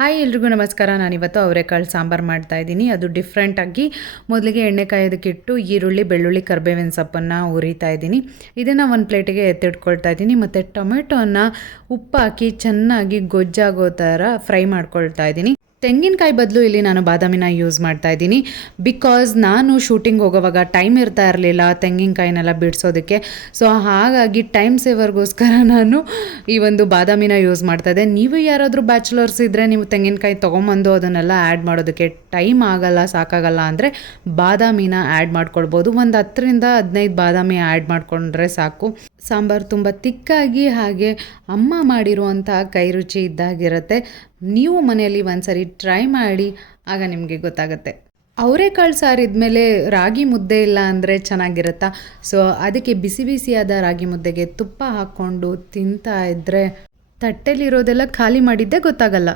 Hi ಎಲ್ರಿಗೂ ನಮಸ್ಕಾರ. ನಾನಿವತ್ತು ಅವರೆಕಾಳು ಸಾಂಬಾರು ಮಾಡ್ತಾಯಿದ್ದೀನಿ. ಅದು ಡಿಫ್ರೆಂಟಾಗಿ ಮೊದಲಿಗೆ ಎಣ್ಣೆ ಕಾಯೋದಕ್ಕಿಟ್ಟು ಈರುಳ್ಳಿ, ಬೆಳ್ಳುಳ್ಳಿ, ಕರಿಬೇವಿನ ಸೊಪ್ಪನ್ನು ಹುರಿತಾ ಇದ್ದೀನಿ. ಇದನ್ನು ಒಂದು ಪ್ಲೇಟಿಗೆ ಎತ್ತಿಟ್ಕೊಳ್ತಾ ಇದ್ದೀನಿ. ಮತ್ತು ಟೊಮೆಟೊನ ಉಪ್ಪು ಹಾಕಿ ಚೆನ್ನಾಗಿ ಗೊಜ್ಜಾಗೋ ಥರ ಫ್ರೈ ಮಾಡ್ಕೊಳ್ತಾ ಇದ್ದೀನಿ. ತೆಂಗಿನಕಾಯಿ ಬದಲು ಇಲ್ಲಿ ನಾನು ಬಾದಾಮಿನ ಯೂಸ್ ಮಾಡ್ತಾ ಇದ್ದೀನಿ. ಬಿಕಾಸ್ ನಾನು ಶೂಟಿಂಗ್ ಹೋಗೋವಾಗ ಟೈಮ್ ಇರ್ತಾ ಇರಲಿಲ್ಲ ತೆಂಗಿನಕಾಯಿನೆಲ್ಲ ಬಿಡಿಸೋದಕ್ಕೆ. ಸೊ ಹಾಗಾಗಿ ಟೈಮ್ ಸೇವರ್ಗೋಸ್ಕರ ನಾನು ಈ ಒಂದು ಬಾದಾಮಿನ ಯೂಸ್ ಮಾಡ್ತಾ ಇದ್ದೆ. ನೀವು ಯಾರಾದರೂ ಬ್ಯಾಚುಲರ್ಸ್ ಇದ್ದರೆ ನೀವು ತೆಂಗಿನಕಾಯಿ ತೊಗೊಂಬಂದು ಅದನ್ನೆಲ್ಲ ಆ್ಯಡ್ ಮಾಡೋದಕ್ಕೆ ಟೈಮ್ ಆಗಲ್ಲ, ಸಾಕಾಗಲ್ಲ ಅಂದರೆ ಬಾದಾಮಿನ ಆ್ಯಡ್ ಮಾಡ್ಕೊಳ್ಬೋದು. ಒಂದು 10-15 ಬಾದಾಮಿ ಆ್ಯಡ್ ಮಾಡಿಕೊಂಡ್ರೆ ಸಾಕು. ಸಾಂಬಾರು ತುಂಬ ತಿಕ್ಕಾಗಿ ಹಾಗೆ ಅಮ್ಮ ಮಾಡಿರುವಂಥ ಕೈ ರುಚಿ ಇದ್ದಾಗಿರುತ್ತೆ. ನೀವು ಮನೆಯಲ್ಲಿ ಒಂದ್ಸರಿ ಟ್ರೈ ಮಾಡಿ, ಆಗ ನಿಮಗೆ ಗೊತ್ತಾಗುತ್ತೆ. ಅವರೆಕಾಳು ಸಾರು ಇದ್ಮೇಲೆ ರಾಗಿ ಮುದ್ದೆ ಇಲ್ಲ ಅಂದರೆ ಚೆನ್ನಾಗಿರುತ್ತಾ? ಸೊ ಅದಕ್ಕೆ ಬಿಸಿ ಬಿಸಿಯಾದ ರಾಗಿ ಮುದ್ದೆಗೆ ತುಪ್ಪ ಹಾಕ್ಕೊಂಡು ತಿಂತಾ ಇದ್ದರೆ ತಟ್ಟೆಲಿರೋದೆಲ್ಲ ಖಾಲಿ ಮಾಡಿದ್ದೇ ಗೊತ್ತಾಗಲ್ಲ.